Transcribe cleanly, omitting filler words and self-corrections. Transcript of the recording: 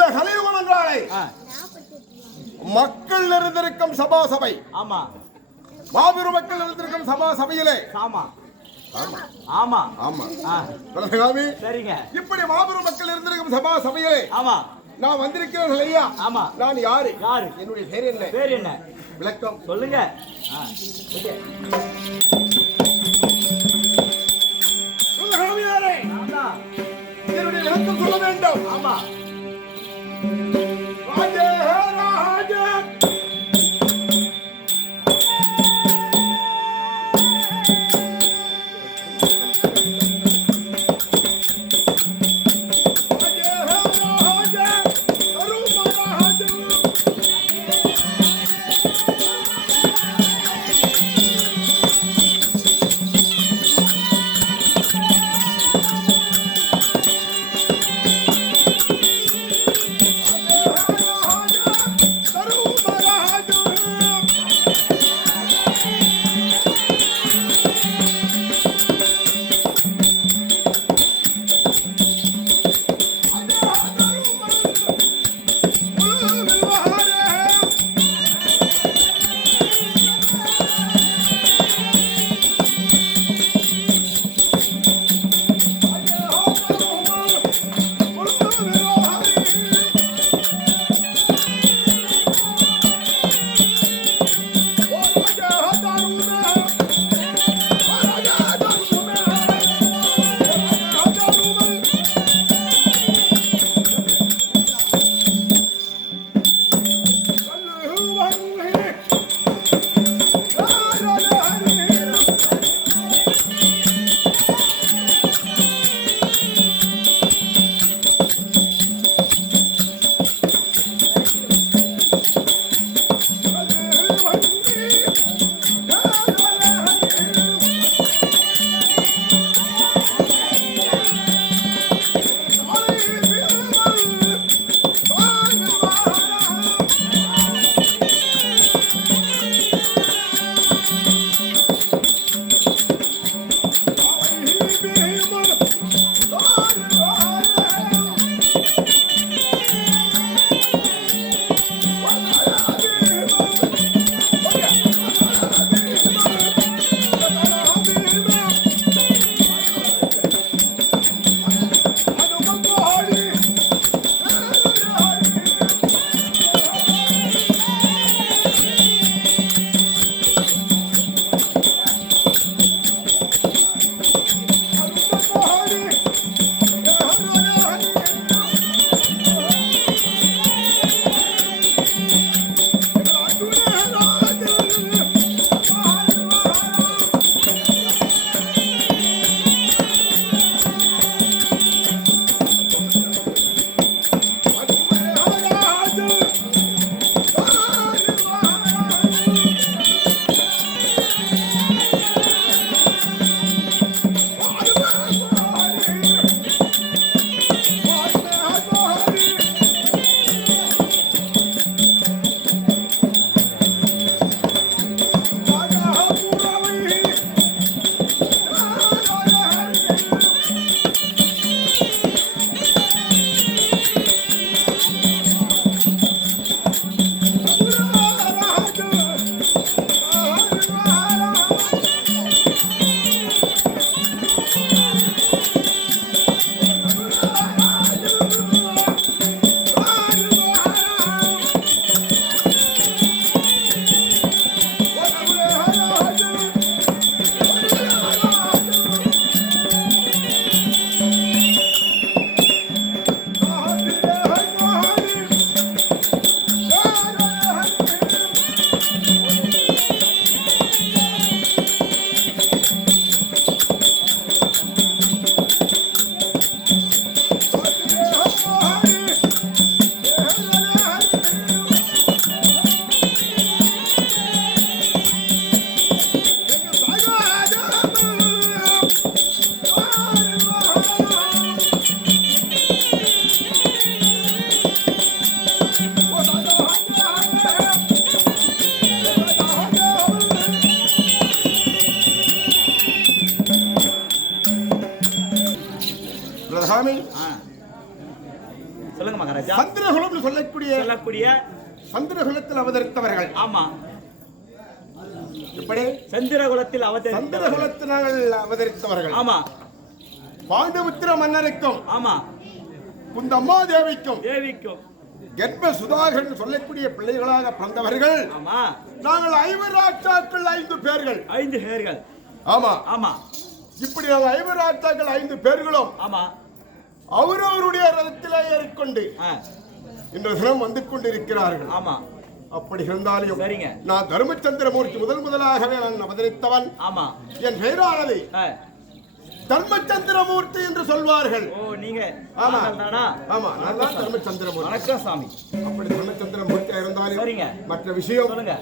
இந்த கலியுகம் என்றாலே மக்கள் நிறைந்திருக்கும் சபா சபை. ஆமா, மாபெரும் மக்கள் நிறைந்திருக்கும் சபா சபையிலே. ஆமா ஆமா ஆமா. சரிங்க. இப்படி மாபெரும் மக்கள் இருந்திருக்கும் சபா சபையிலே ஆமா நான் வந்திருக்கிறேன் ஐயா. ஆமா. நான் யாரு? யாரு? என்னுடைய பேர் என்ன? பேர் என்ன? விளக்கம் சொல்லுங்க. என்னுடைய விளக்கம் சொல்ல வேண்டும். ஆமா. ராஜே ராஜே சொல்லுங்க மகாராஜா. சந்திரகுலம் சொல்லக்கூடிய சந்திரகுலத்தில் அவதரித்தவர்கள். ஆமா. எப்படி? சந்திரகுலத்தில் சந்திரகுலத்தில் அவதரித்தவர்கள். ஆமா. பாண்டுபுத்திர மன்னருக்கும் ஆமா குந்தம்மா தேவிக்கும் கர்ப்ப சுதாகர் சொல்லக்கூடிய பிள்ளைகளாக பிறந்தவர்கள். ஆமா. நாங்கள் 5 ராஜாக்கள் 5 பேர்கள். 5 பேர்கள். ஆமா ஆமா. இப்படி நாங்கள் 5 ராஜாக்கள் 5 பேர்களும் ஆமா அவரவருடைய ரதத்திலே ஏறிக்கொண்டு இன்று தினம் வந்து கொண்டிருக்கிறார்கள். ஆமா. அப்படி இருந்தாலும் சரிங்க. நான் தர்மச்சந்திரமூர்த்தி முதலாகவே நான் அவதரித்தவன். ஆமா. என் பெயரானது தர்மச்சந்திரமூர்த்தி என்று சொல்வார்கள். ஓ, நீங்க? ஆமா. ஆமா, நான் தான் தர்மச்சந்திரமூர்த்தி. வணக்கம் சாமி. அப்படி தர்மச்சந்திரமூர்த்தி இருந்தாலும் சரிங்க. மற்ற விஷயம் சொல்லுங்க.